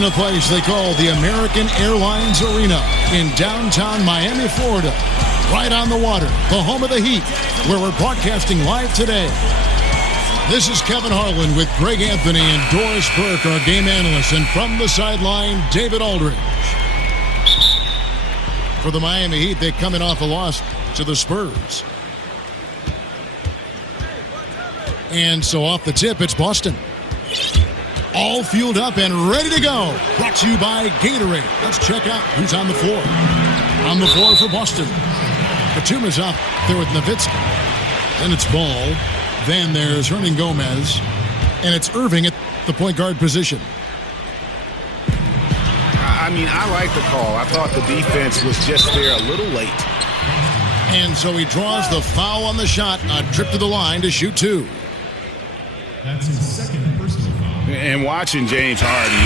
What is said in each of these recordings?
in a place they call the American Airlines Arena in downtown Miami, Florida. Right on the water, the home of the Heat, where we're broadcasting live today. This is Kevin Harlan with Greg Anthony and Doris Burke, our game analyst, and from the sideline, David Aldridge. For the Miami Heat, they're coming off a loss to the Spurs. And so off the tip, it's Boston. All fueled up and ready to go. Brought to you by Gatorade. Let's check out who's on the floor. On the floor for Boston. Batum is out there with Nowitzki. Then it's Ball. Then there's Hernan Gomez. And it's Irving at the point guard position. I mean, I like the call. I thought the defense was just there a little late. And so he draws the foul on the shot. A trip to the line to shoot two. That's his second personal foul. And watching James Harden,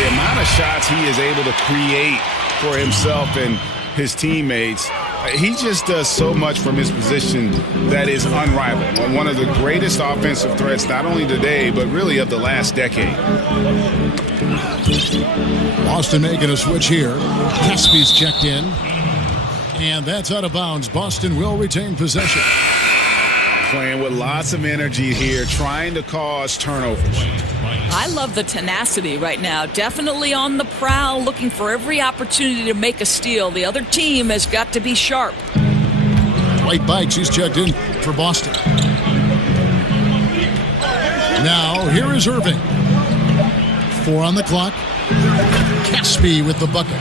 the amount of shots he is able to create for himself and his teammates, he just does so much from his position that is unrivaled. One of the greatest offensive threats, not only today, but really of the last decade. Boston making a switch here. Caspi's checked in. And that's out of bounds. Boston will retain possession. Playing with lots of energy here, trying to cause turnovers. I love the tenacity right now. Definitely on the prowl, looking for every opportunity to make a steal. The other team has got to be sharp. White Bikes, he's checked in for Boston. Now, here is Irving. 4 on the clock. Caspi with the bucket.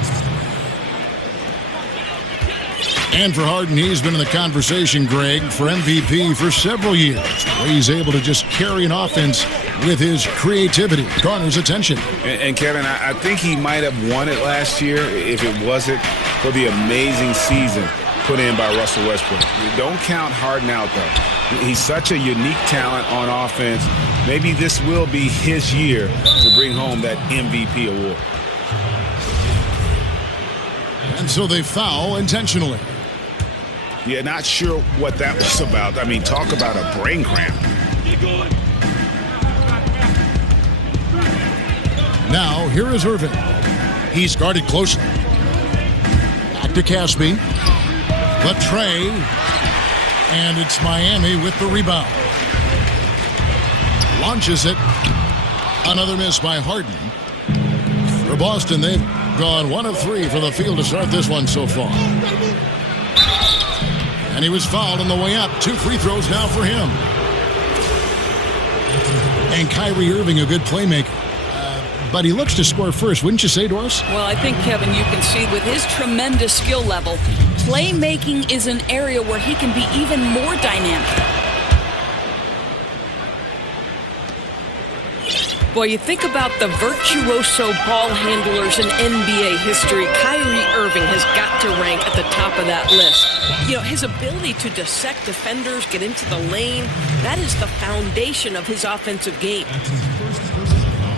And for Harden, he's been in the conversation, Greg, for MVP for several years. The way he's able to just carry an offense with his creativity garners attention. And Kevin, I think he might have won it last year if it wasn't for the amazing season put in by Russell Westbrook. Don't count Harden out, though. He's such a unique talent on offense. Maybe this will be his year to bring home that MVP award. And so they foul intentionally. Yeah, not sure what that was about. I mean, talk about a brain cramp. Now, here is Irving. He's guarded closely. Back to Caspi. The tray. And it's Miami with the rebound. Launches it. Another miss by Harden. For Boston, they've gone 1 of 3 from the field to start this one so far. And he was fouled on the way up. 2 free throws now for him. And Kyrie Irving, a good playmaker. But he looks to score first, wouldn't you say, Doris? Well, I think, Kevin, you can see with his tremendous skill level, playmaking is an area where he can be even more dynamic. Boy, you think about the virtuoso ball handlers in NBA history, Kyrie Irving has got to rank at the top of that list. You know, his ability to dissect defenders, get into the lane, that is the foundation of his offensive game. That's his first personal foul.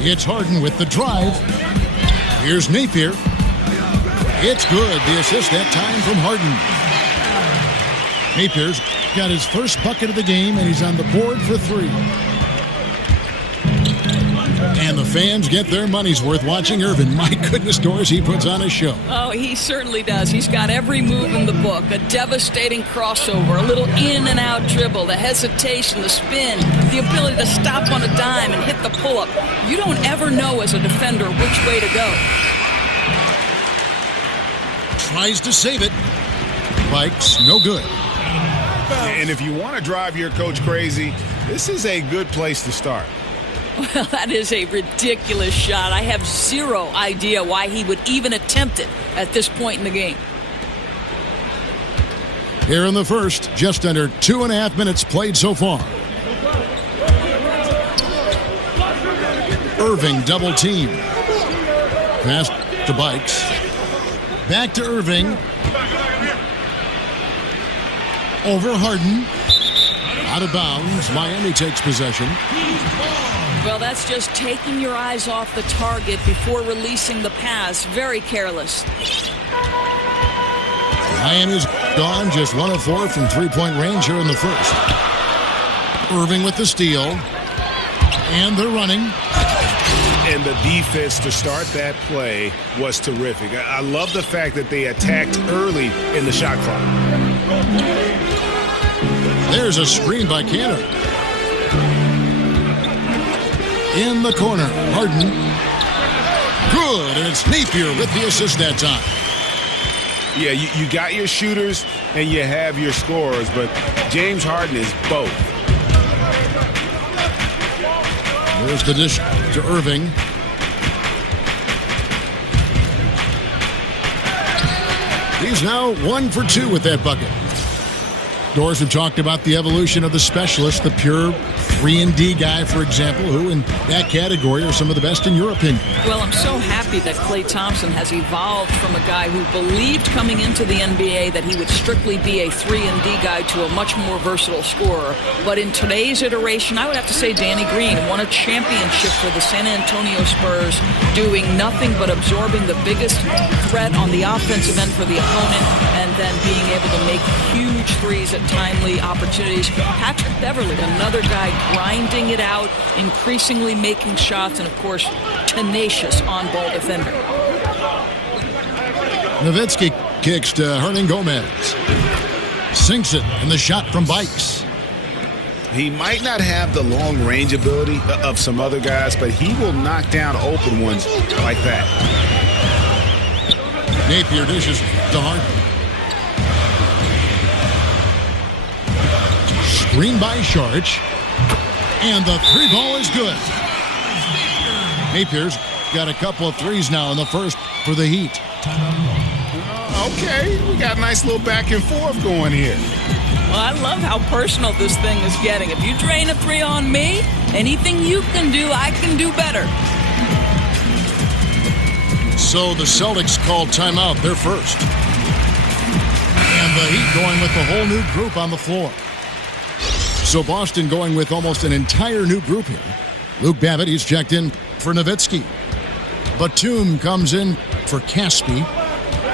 It's Harden with the drive. Here's Napier. It's good. The assist that time from Harden. Napier's got his first bucket of the game, and he's on the board for 3. And the fans get their money's worth watching Irving. My goodness, Doris, he puts on a show. Oh, he certainly does. He's got every move in the book. A devastating crossover, a little in and out dribble, the hesitation, the spin, the ability to stop on a dime and hit the pull-up. You don't ever know as a defender which way to go. Tries to save it. Bikes, no good. And if you want to drive your coach crazy, this is a good place to start. Well, that is a ridiculous shot. I have zero idea why he would even attempt it at this point in the game. Here in the first, just under 2.5 minutes played so far. Irving double team. Pass to Bikes. Back to Irving. Over Harden. Out of bounds. Miami takes possession. Well, that's just taking your eyes off the target before releasing the pass. Very careless. Miami's gone just 1 of 4 from 3-point range here in the first. Irving with the steal. And they're running. And the defense to start that play was terrific. I love the fact that they attacked early in the shot clock. There's a screen by Cantor. In the corner, Harden. Good, and it's Napier with the assist that time. Yeah, you got your shooters and you have your scorers, but James Harden is both. There's the dish to Irving. He's now 1 for 2 with that bucket. Doors have talked about the evolution of the specialist, the pure 3-and-D guy, for example, who in that category are some of the best in your opinion. Well, I'm so happy that Klay Thompson has evolved from a guy who believed coming into the NBA that he would strictly be a 3-and-D guy to a much more versatile scorer. But in today's iteration, I would have to say Danny Green won a championship for the San Antonio Spurs, doing nothing but absorbing the biggest threat on the offensive end for the opponent and then being able to make huge threes at timely opportunities. Patrick Beverley, another guy grinding it out, increasingly making shots, and of course, tenacious on-ball defender. Nowitzki kicks to Hernan Gomez. Sinks it, and the shot from Bikes. He might not have the long-range ability of some other guys, but he will knock down open ones like that. Napier dishes to Harden. Screen by Saric. And the three ball is good. Napier's got a couple of threes now in the first for the Heat. Okay, we got a nice little back and forth going here. Well, I love how personal this thing is getting. If you drain a three on me, anything you can do, I can do better. So the Celtics called timeout. They're first. And the Heat going with the whole new group on the floor. So Boston going with almost an entire new group here. Luke Babbitt, he's checked in for Nowitzki. Batum comes in for Caspi.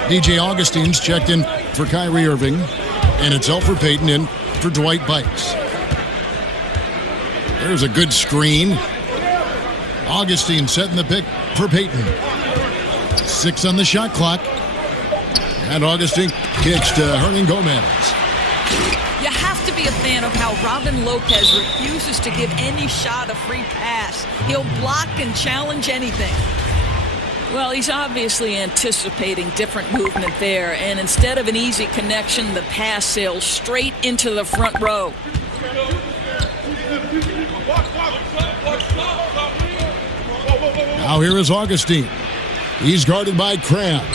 DJ Augustine's checked in for Kyrie Irving. And it's Elfrid Payton in for Dwight Bikes. There's a good screen. Augustine setting the pick for Payton. 6 on the shot clock. And Augustine kicks to Hernan Gomez. You have to be a fan of how Robin Lopez refuses to give any shot a free pass. He'll block and challenge anything. Well, he's obviously anticipating different movement there, and instead of an easy connection, the pass sails straight into the front row. Now here is Augustine. He's guarded by Cram.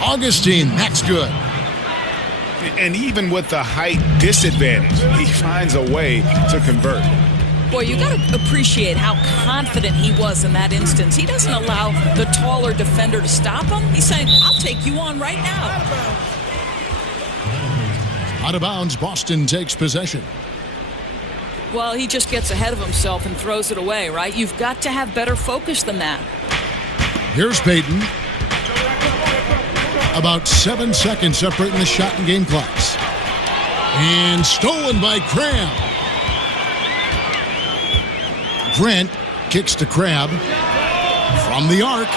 Augustine, that's good. And even with the height disadvantage, he finds a way to convert. Boy, you got to appreciate how confident he was in that instance. He doesn't allow the taller defender to stop him. He's saying, I'll take you on right now. Out of bounds, Boston takes possession. Well, he just gets ahead of himself and throws it away, right? You've got to have better focus than that. Here's Payton. About 7 seconds separating the shot and game clocks. And stolen by Cram. Grant kicks to Crabbe. From the arc.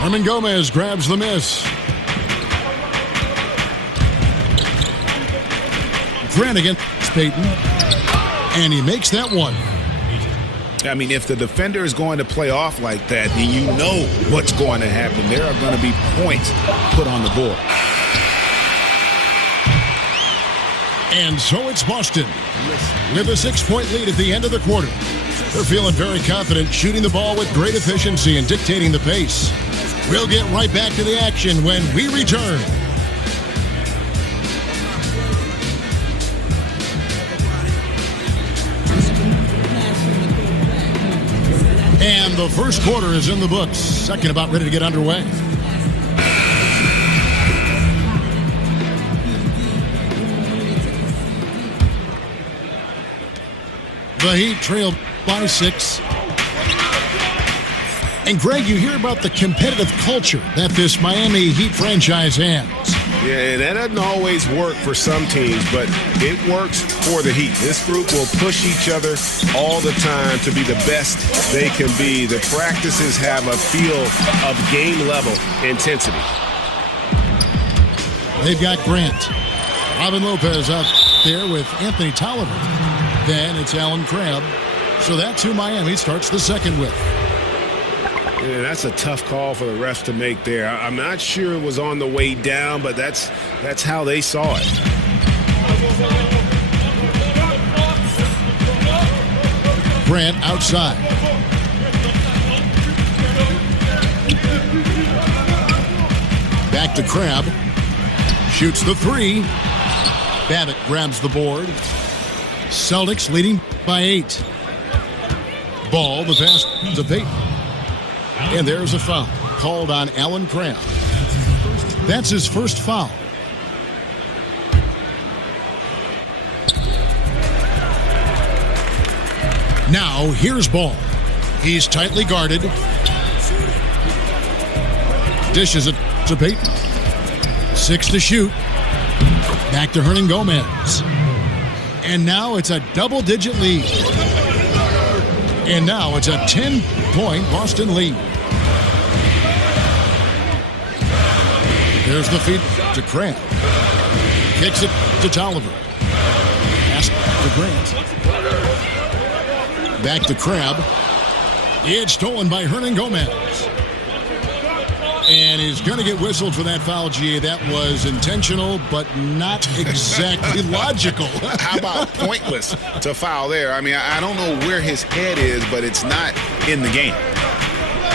Hernan Gomez grabs the miss. Grant against Payton. And he makes that one. I mean, if the defender is going to play off like that, then you know what's going to happen. There are going to be points put on the board. And so it's Boston with a 6-point lead at the end of the quarter. They're feeling very confident, shooting the ball with great efficiency and dictating the pace. We'll get right back to the action when we return. And the first quarter is in the books. Second about ready to get underway. The Heat trailed by 6. And Greg, you hear about the competitive culture that this Miami Heat franchise has. Yeah, and that doesn't always work for some teams, but it works for the Heat. This group will push each other all the time to be the best they can be. The practices have a feel of game-level intensity. They've got Grant. Robin Lopez up there with Anthony Tolliver. Then it's Alan Crabb. So that's who Miami starts the second with. Yeah, that's a tough call for the refs to make there. I'm not sure it was on the way down, but that's how they saw it. Grant outside. Back to Crabb. Shoots the three. Babbitt grabs the board. Celtics leading by 8. Ball, the pass to Payton. And there's a foul called on Alan Crabb. That's his first foul. Now, here's Ball. He's tightly guarded. Dishes it to Payton. 6 to shoot. Back to Hernangomez. And now it's a double-digit lead. And now it's a 10-point Boston lead. There's the feed to Crabb. Kicks it to Tolliver. Pass to Grant. Back to Crabb. It's stolen by Hernangomez. And he's going to get whistled for that foul, G. That was intentional, but not exactly logical. How about pointless to foul there? I mean, I don't know where his head is, but it's not in the game.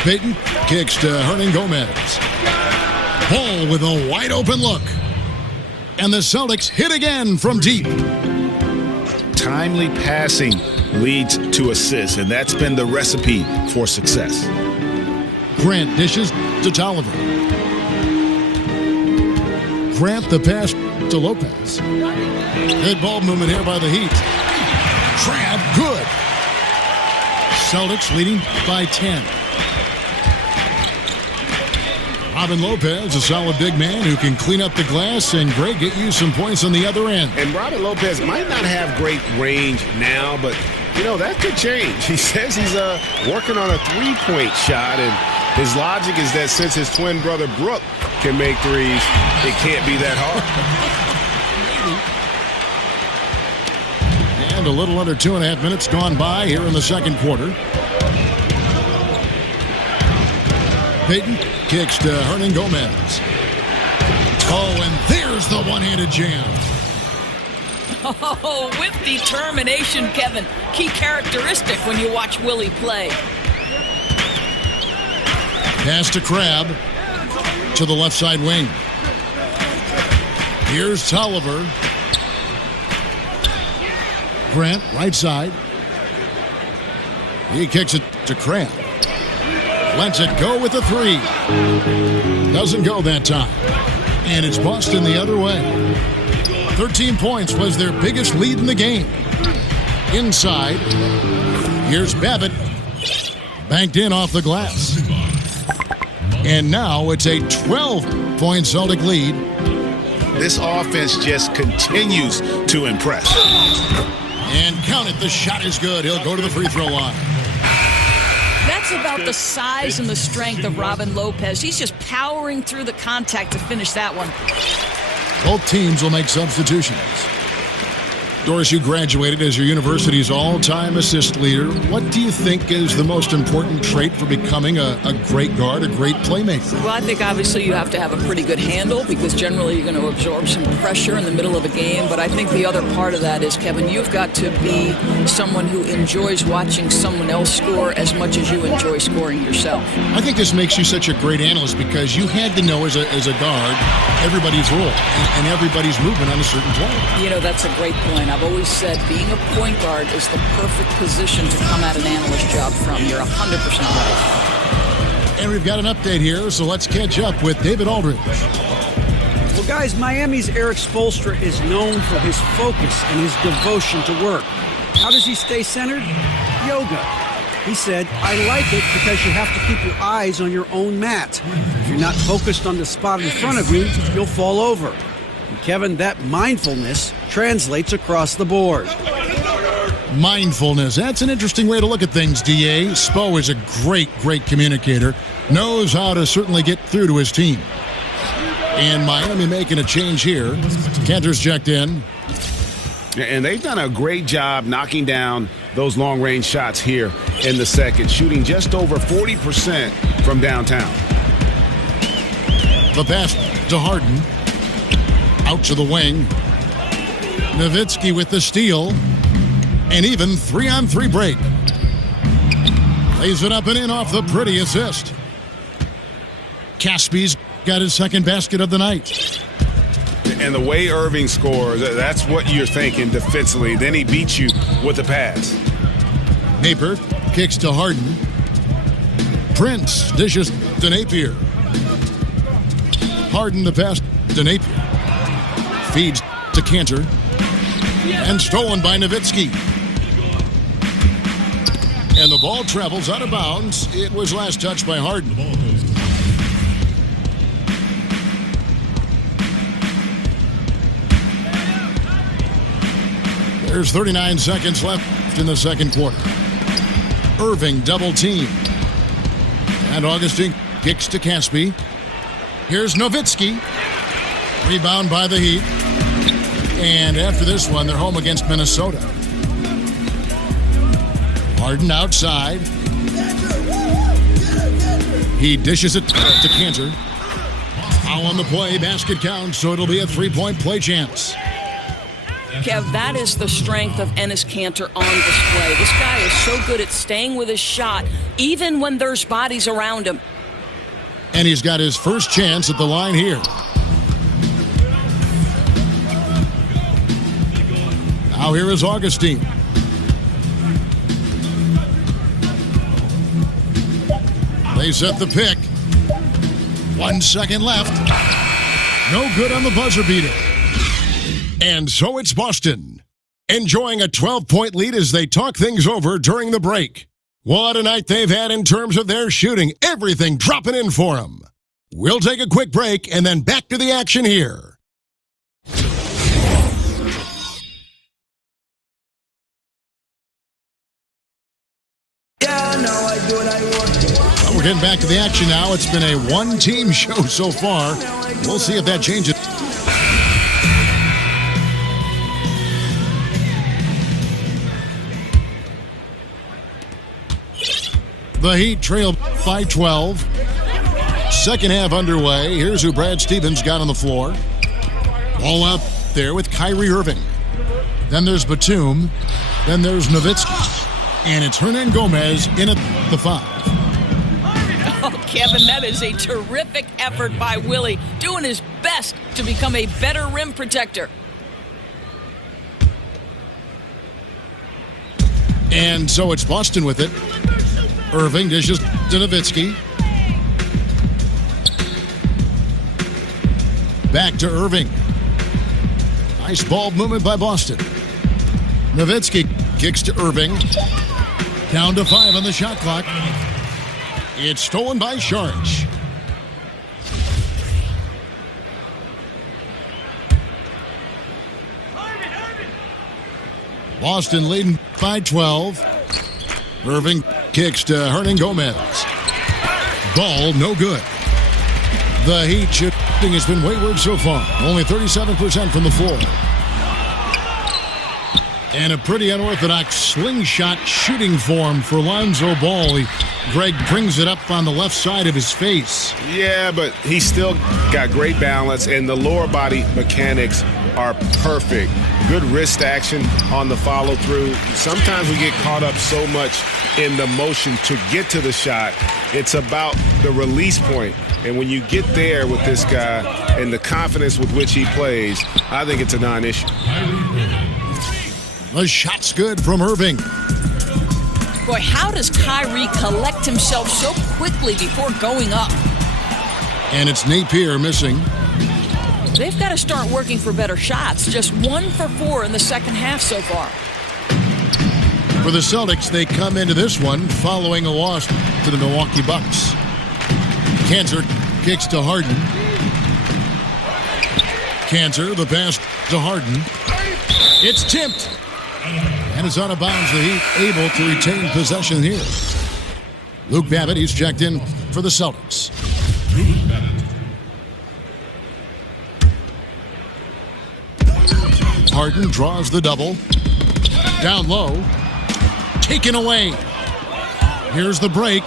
Payton kicks to Hernangomez. Ball with a wide open look. And the Celtics hit again from deep. Timely passing leads to assists, and that's been the recipe for success. Grant dishes to Tolliver. Grant the pass to Lopez. Good ball movement here by the Heat. Crabb, good. Celtics leading by 10. Robin Lopez, a solid big man who can clean up the glass and Greg get you some points on the other end. And Robin Lopez might not have great range now, but, you know, that could change. He says he's working on a three-point shot, and his logic is that since his twin brother Brooke can make threes, it can't be that hard. And a little under 2.5 minutes gone by here in the second quarter. Payton kicks to Hernangomez. Oh, and there's the one-handed jam. Oh, with determination, Kevin. Key characteristic when you watch Willie play. Pass to Crabb to the left side wing. Here's Tolliver. Grant, right side. He kicks it to Crabb. Lets it go with the three. Doesn't go that time. And it's Boston the other way. 13 points was their biggest lead in the game. Inside. Here's Babbitt. Banked in off the glass. And now it's a 12-point Celtic lead. This offense just continues to impress. And count it, the shot is good. He'll go to the free throw line. That's about the size and the strength of Robin Lopez. He's just powering through the contact to finish that one. Both teams will make substitutions. Doris, you graduated as your university's all-time assist leader. What do you think is the most important trait for becoming a great guard, a great playmaker? Well, I think obviously you have to have a pretty good handle because generally you're going to absorb some pressure in the middle of a game. But I think the other part of that is, Kevin, you've got to be someone who enjoys watching someone else score as much as you enjoy scoring yourself. I think this makes you such a great analyst because you had to know as a guard everybody's role and everybody's movement on a certain play. You know, that's a great point. I've always said being a point guard is the perfect position to come at an analyst job from. You're 100% right. And we've got an update here, so let's catch up with David Aldridge. Well, guys, Miami's Eric Spoelstra is known for his focus and his devotion to work. How does he stay centered? Yoga. He said, "I like it because you have to keep your eyes on your own mat. If you're not focused on the spot in front of you, you'll fall over." And Kevin, that mindfulness translates across the board. Mindfulness. That's an interesting way to look at things, D.A. Spo is a great communicator. Knows how to certainly get through to his team. And Miami making a change here. Cantor's checked in. And they've done a great job knocking down those long-range shots here in the second, shooting just over 40% from downtown. The pass to Harden. Out to the wing. Nowitzki with the steal. And even 3-on-3 break. Lays it up and in off the pretty assist. Caspi's got his second basket of the night. And the way Irving scores, that's what you're thinking defensively. Then he beats you with the pass. Napier kicks to Harden. Prince dishes to Napier. Harden the pass to Napier. Feeds to Cantor. And stolen by Nowitzki. And the ball travels out of bounds. It was last touched by Harden. There's 39 seconds left in the second quarter. Irving double team. And Augustine kicks to Caspi. Here's Nowitzki. Rebound by the Heat. And after this one, they're home against Minnesota. Harden outside. He dishes it to Cantor. Foul on the play. Basket counts, so it'll be a three-point play chance. Kev, that is the strength of Enes Kanter on display. This guy is so good at staying with his shot, even when there's bodies around him. And he's got his first chance at the line here. Now here is Augustine. They set the pick. 1 second left. No good on the buzzer beater. And so it's Boston, enjoying a 12-point lead as they talk things over during the break. What a night they've had in terms of their shooting. Everything dropping in for them. We'll take a quick break and then back to the action here. Well, we're getting back to the action now. It's been a one-team show so far. We'll see if that changes. The Heat trailed by 12. Second half underway. Here's who Brad Stevens got on the floor. Ball out there with Kyrie Irving. Then there's Batum. Then there's Nowitzki. And it's Hernan Gomez in at the 5. Oh, Kevin, that is a terrific effort by Willie, doing his best to become a better rim protector. And so it's Boston with it. Irving dishes to Nowitzki. Back to Irving. Nice ball movement by Boston. Nowitzki kicks to Irving. Down to 5 on the shot clock. It's stolen by Saric. Boston leading by 12. Irving kicks to Hernan Gomez. Ball no good. The Heat shooting has been wayward so far. Only 37% from the floor. And a pretty unorthodox slingshot shooting form for Lonzo Ball. Greg brings it up on the left side of his face. Yeah, but he's still got great balance, and the lower body mechanics are perfect. Good wrist action on the follow-through. Sometimes we get caught up so much in the motion to get to the shot. It's about the release point. And when you get there with this guy and the confidence with which he plays, I think it's a non-issue. The shot's good from Irving. Boy, how does Kyrie collect himself so quickly before going up? And it's Napier missing. They've got to start working for better shots. Just 1 for 4 in the second half so far. For the Celtics, they come into this one following a loss to the Milwaukee Bucks. Cantor kicks to Harden. Cantor, the pass to Harden. It's tipped. And it's out of bounds. The Heat able to retain possession here. Luke Babbitt, he's checked in for the Celtics. Luke Babbitt. Harden draws the double. Down low. Taken away. Here's the break.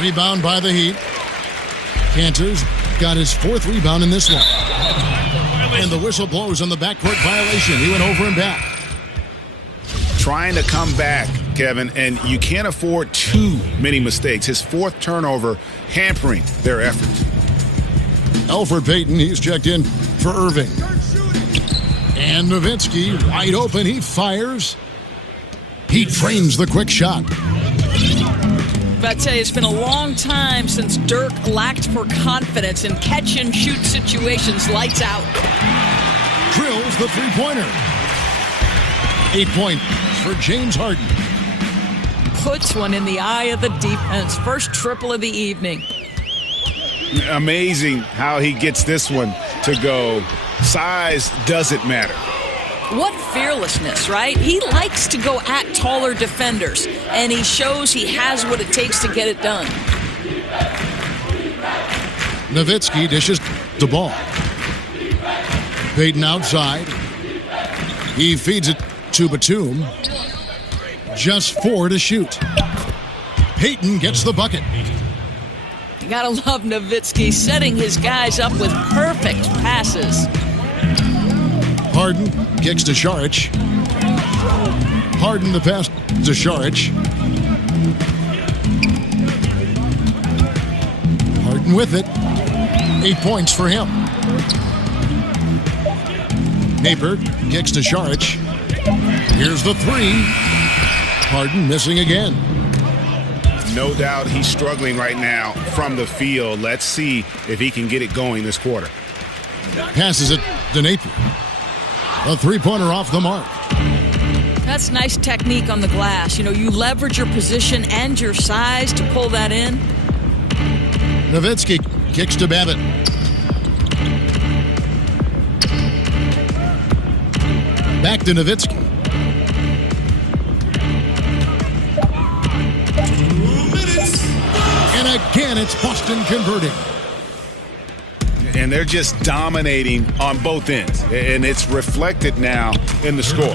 Rebound by the Heat. Cantor's got his 4th rebound in this one. And the whistle blows on the backcourt violation. He went over and back. Trying to come back, Kevin, and you can't afford too many mistakes. His 4th turnover hampering their efforts. Elfrid Payton, he's checked in for Irving. And Nowitzki wide open. He fires. He frames the quick shot. But I tell you, it's been a long time since Dirk lacked for confidence in catch-and-shoot situations. Lights out. Drills the three-pointer. 8 points for James Harden. Puts one in the eye of the defense. First triple of the evening. Amazing how he gets this one to go. Size doesn't matter. What fearlessness, right? He likes to go at taller defenders, and he shows he has what it takes to get it done. Nowitzki dishes the ball. Payton outside. He feeds it to Batum. Just 4 to shoot. Payton gets the bucket. You gotta love Nowitzki setting his guys up with perfect passes. Harden kicks to Šarić. Harden the pass to Šarić. Harden with it. 8 points for him. Napier kicks to Šarić. Here's the 3. Harden missing again. No doubt he's struggling right now from the field. Let's see if he can get it going this quarter. Passes it to Napier. A three-pointer off the mark. That's nice technique on the glass. You know, you leverage your position and your size to pull that in. Nowitzki kicks to Babbitt. Back to Nowitzki. And again, it's Boston converting. And they're just dominating on both ends. And it's reflected now in the score.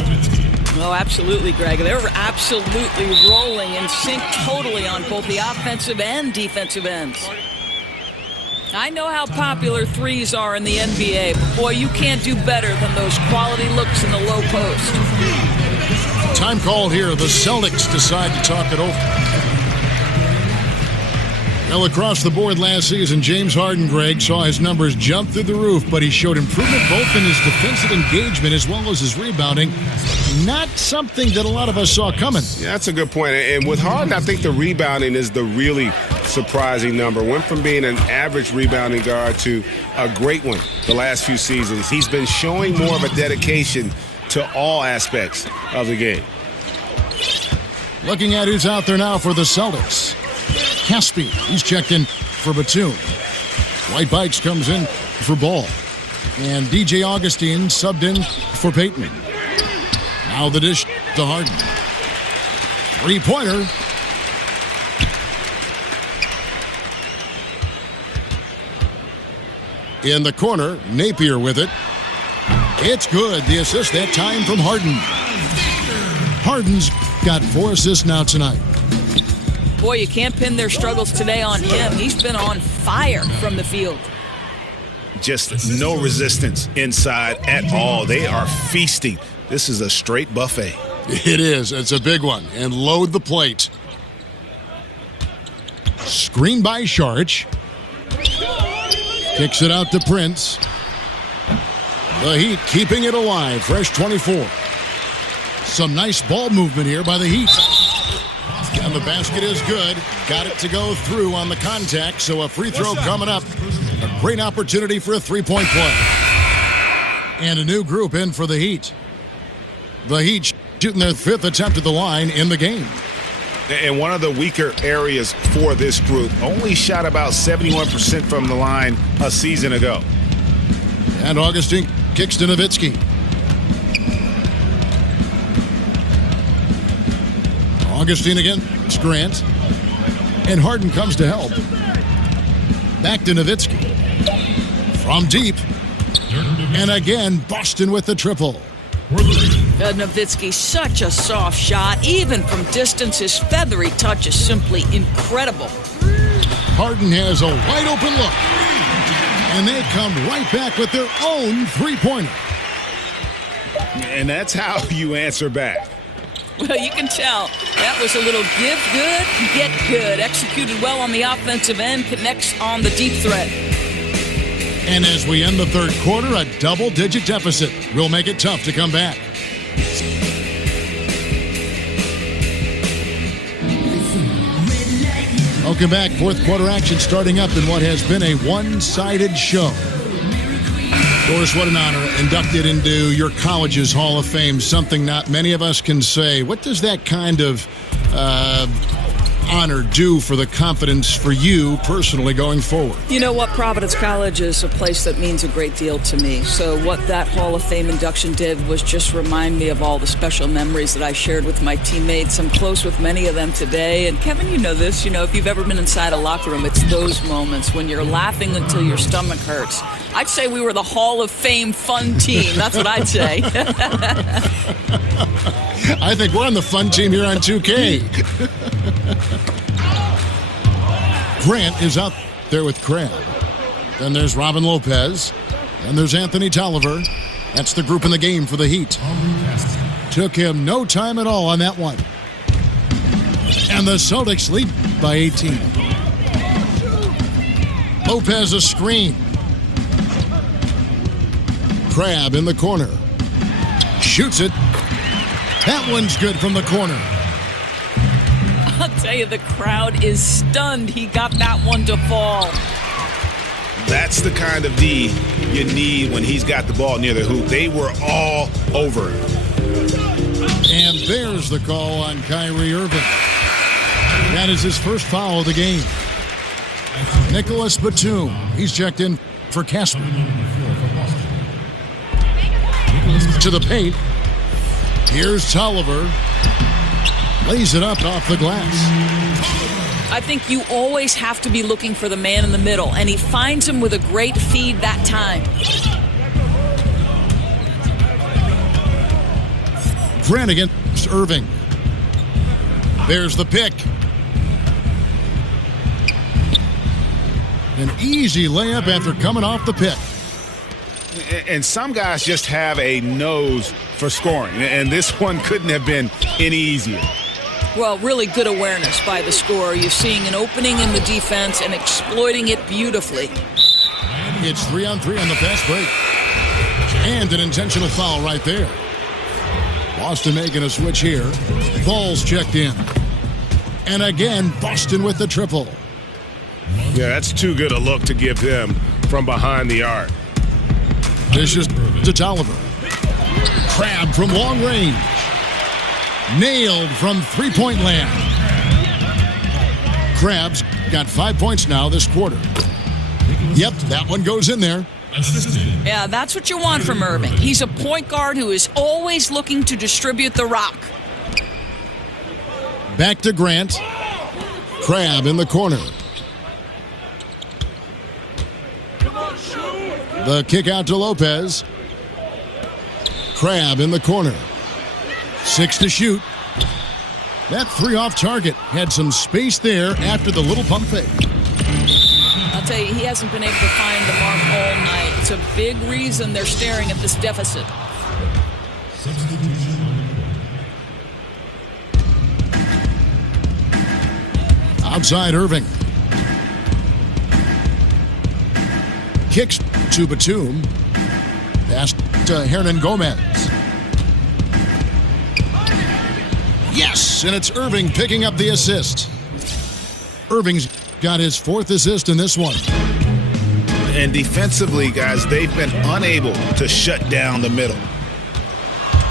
Oh, absolutely, Greg. They're absolutely rolling in sync totally on both the offensive and defensive ends. I know how popular threes are in the NBA, but boy, you can't do better than those quality looks in the low post. Time called here. The Celtics decide to talk it over. Well, across the board last season, James Harden, Greg, saw his numbers jump through the roof, but he showed improvement both in his defensive engagement as well as his rebounding. Not something that a lot of us saw coming. Yeah, that's a good point. And with Harden, I think the rebounding is the really surprising number. Went from being an average rebounding guard to a great one the last few seasons. He's been showing more of a dedication to all aspects of the game. Looking at who's out there now for the Celtics. Caspi, he's checked in for Batum. White Bikes comes in for Ball. And DJ Augustine subbed in for Payton. Now the dish to Harden. Three-pointer. In the corner, Napier with it. It's good. The assist that time from Harden. Harden's got 4 assists now tonight. Boy, you can't pin their struggles today on him. He's been on fire from the field. Just no resistance inside at all. They are feasting. This is a straight buffet. It is. It's a big one. And load the plate. Screen by Šarić. Kicks it out to Prince. The Heat keeping it alive. Fresh 24. Some nice ball movement here by the Heat. And the basket is good. Got it to go through on the contact, so a free throw coming up. A great opportunity for a three-point play. And a new group in for the Heat. The Heat shooting their 5th attempt at the line in the game. And one of the weaker areas for this group, only shot about 71% from the line a season ago. And Augustine kicks to Nowitzki. Augustine against Grant. And Harden comes to help. Back to Nowitzki. From deep. And again, Boston with the triple. Nowitzki, such a soft shot. Even from distance, his feathery touch is simply incredible. Harden has a wide open look. And they come right back with their own three-pointer. And that's how you answer back. Well, you can tell. That was a little give good, get good. Executed well on the offensive end, connects on the deep threat. And as we end the third quarter, a double-digit deficit will make it tough to come back. Welcome back. Fourth quarter action starting up in what has been a one-sided show. Doris, what an honor. Inducted into your college's Hall of Fame, something not many of us can say. What does that kind of honor do for the confidence for you personally going forward? You know what? Providence College is a place that means a great deal to me. So what that Hall of Fame induction did was just remind me of all the special memories that I shared with my teammates. I'm close with many of them today. And Kevin, you know this. You know, if you've ever been inside a locker room, it's those moments when you're laughing until your stomach hurts. I'd say we were the Hall of Fame fun team. That's what I'd say. I think we're on the fun team here on 2K. Grant is out there with Crabb. Then there's Robin Lopez. Then there's Anthony Tolliver. That's the group in the game for the Heat. Took him no time at all on that one. And the Celtics lead by 18. Lopez a screen. Crabb in the corner. Shoots it. That one's good from the corner. I'll tell you, the crowd is stunned he got that one to fall. That's the kind of D you need when he's got the ball near the hoop. They were all over it. And there's the call on Kyrie Irving. That is his first foul of the game. Nicholas Batum. He's checked in for Casper. To the paint. Here's Tolliver. Lays it up off the glass. I think you always have to be looking for the man in the middle, and he finds him with a great feed that time. Grant against Irving. There's the pick. An easy layup after coming off the pick. And some guys just have a nose for scoring, and this one couldn't have been any easier. Well, really good awareness by the scorer. You're seeing an opening in the defense and exploiting it beautifully. It's 3-on-3 on the fast break. And an intentional foul right there. Boston making a switch here. Ball's checked in. And again, Boston with the triple. Yeah, that's too good a look to give him from behind the arc. Dishes to Tolliver. Crabb from long range. Nailed from three-point land. Crabb's got 5 points now this quarter. Yep, that one goes in there. Yeah, that's what you want from Irving. He's a point guard who is always looking to distribute the rock. Back to Grant. Crabb in the corner. The kick out to Lopez. Crabb in the corner. 6 to shoot. That three off target. Had some space there after the little pump fake. I'll tell you, he hasn't been able to find the mark all night. It's a big reason they're staring at this deficit. Outside Irving. Kicks to Batum. Pass to Hernan Gomez. Yes, and it's Irving picking up the assist. Irving's got his 4th assist in this one. And defensively, guys, they've been unable to shut down the middle.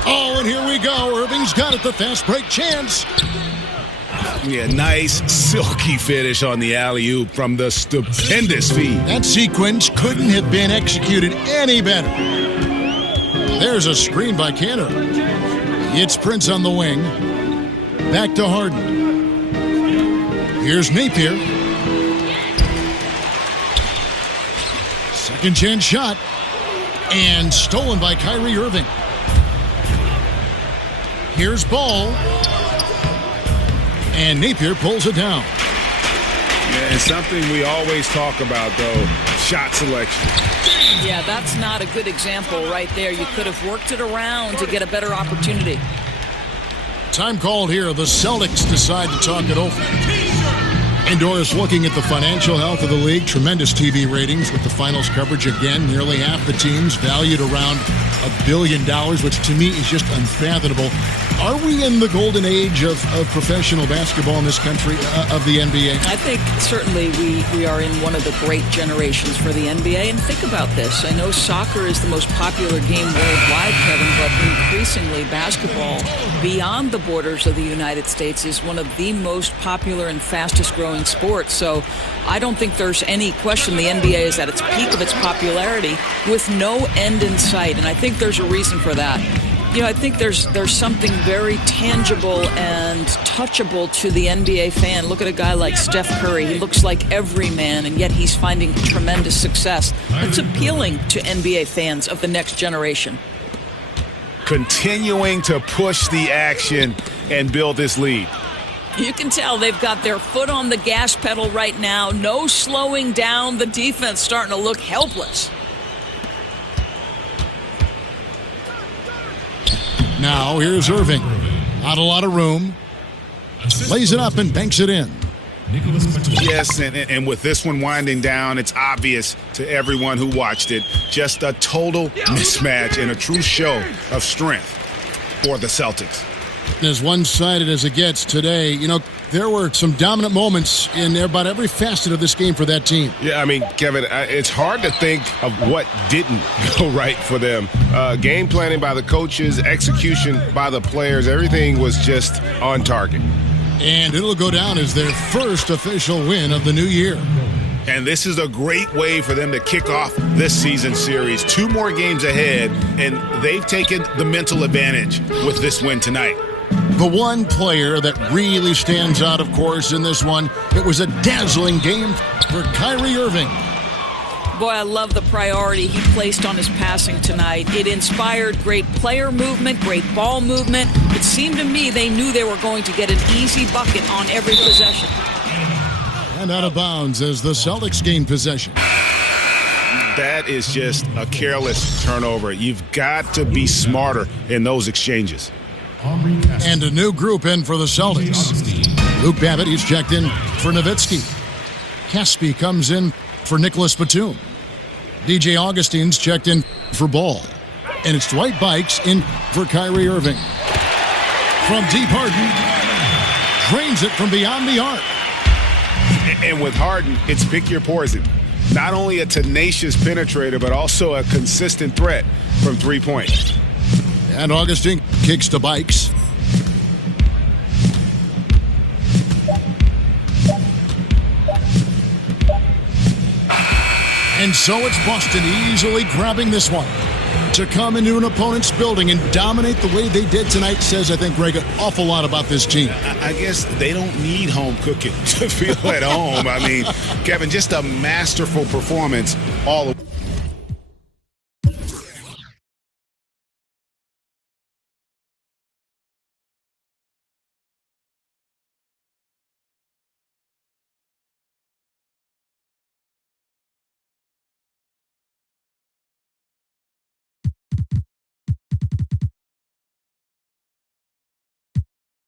Oh, and here we go. Irving's got it, the fast break chance. Yeah, nice silky finish on the alley-oop from the stupendous feed. That sequence couldn't have been executed any better. There's a screen by Cantor. It's Prince on the wing. Back to Harden. Here's Napier. Second chance shot. And stolen by Kyrie Irving. Here's Ball. And Napier pulls it down. Yeah, and something we always talk about, though, shot selection. Yeah, that's not a good example right there. You could have worked it around to get a better opportunity. Time called here. The Celtics decide to talk it over. And Doris, looking at the financial health of the league, tremendous TV ratings with the finals coverage again. Nearly half the teams valued around $1 billion, which to me is just unfathomable. Are we in the golden age of professional basketball in this country, of the NBA? I think certainly we are in one of the great generations for the NBA. And think about this. I know soccer is the most popular game worldwide, Kevin, but increasingly basketball beyond the borders of the United States is one of the most popular and fastest growing sports. So I don't think there's any question the NBA is at its peak of its popularity with no end in sight. And I think there's a reason for that. You know, I think there's something very tangible and touchable to the NBA fan. Look at a guy like Steph Curry. He looks like every man, and yet he's finding tremendous success. It's appealing to NBA fans of the next generation. Continuing to push the action and build this lead. You can tell they've got their foot on the gas pedal right now. No slowing down. The defense starting to look helpless. Now here's Irving. Not a lot of room. Lays it up and banks it in. Yes, and with this one winding down, it's obvious to everyone who watched it. Just a total mismatch and a true show of strength for the Celtics. As one-sided as it gets today, you know, there were some dominant moments in about every facet of this game for that team. Yeah, I mean, Kevin, it's hard to think of what didn't go right for them. Game planning by the coaches, execution by the players, everything was just on target. And it'll go down as their first official win of the new year. And this is a great way for them to kick off this season series. 2 more games ahead, and they've taken the mental advantage with this win tonight. The one player that really stands out, of course, in this one, it was a dazzling game for Kyrie Irving. Boy, I love the priority he placed on his passing tonight. It inspired great player movement, great ball movement. It seemed to me they knew they were going to get an easy bucket on every possession. And out of bounds as the Celtics gain possession. That is just a careless turnover. You've got to be smarter in those exchanges. And a new group in for the Celtics. Luke Babbitt, he's checked in for Nowitzki. Caspi comes in for Nicholas Batum. DJ Augustine's checked in for Ball. And it's Dwight Bikes in for Kyrie Irving. From deep, Harden drains it from beyond the arc. And with Harden, it's pick your poison. Not only a tenacious penetrator, but also a consistent threat from three-point. And Augustine kicks to Bikes. And so it's Boston easily grabbing this one. To come into an opponent's building and dominate the way they did tonight says, I think, Greg, an awful lot about this team. I guess they don't need home cooking to feel at home. I mean, Kevin, just a masterful performance all the way.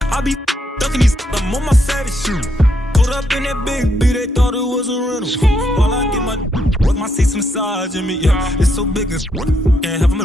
I be ducking these, I'm on my savage shit. Put up in that big B, they thought it was a rental. While I get my seats massage in me, yeah. It's so big and can't have them.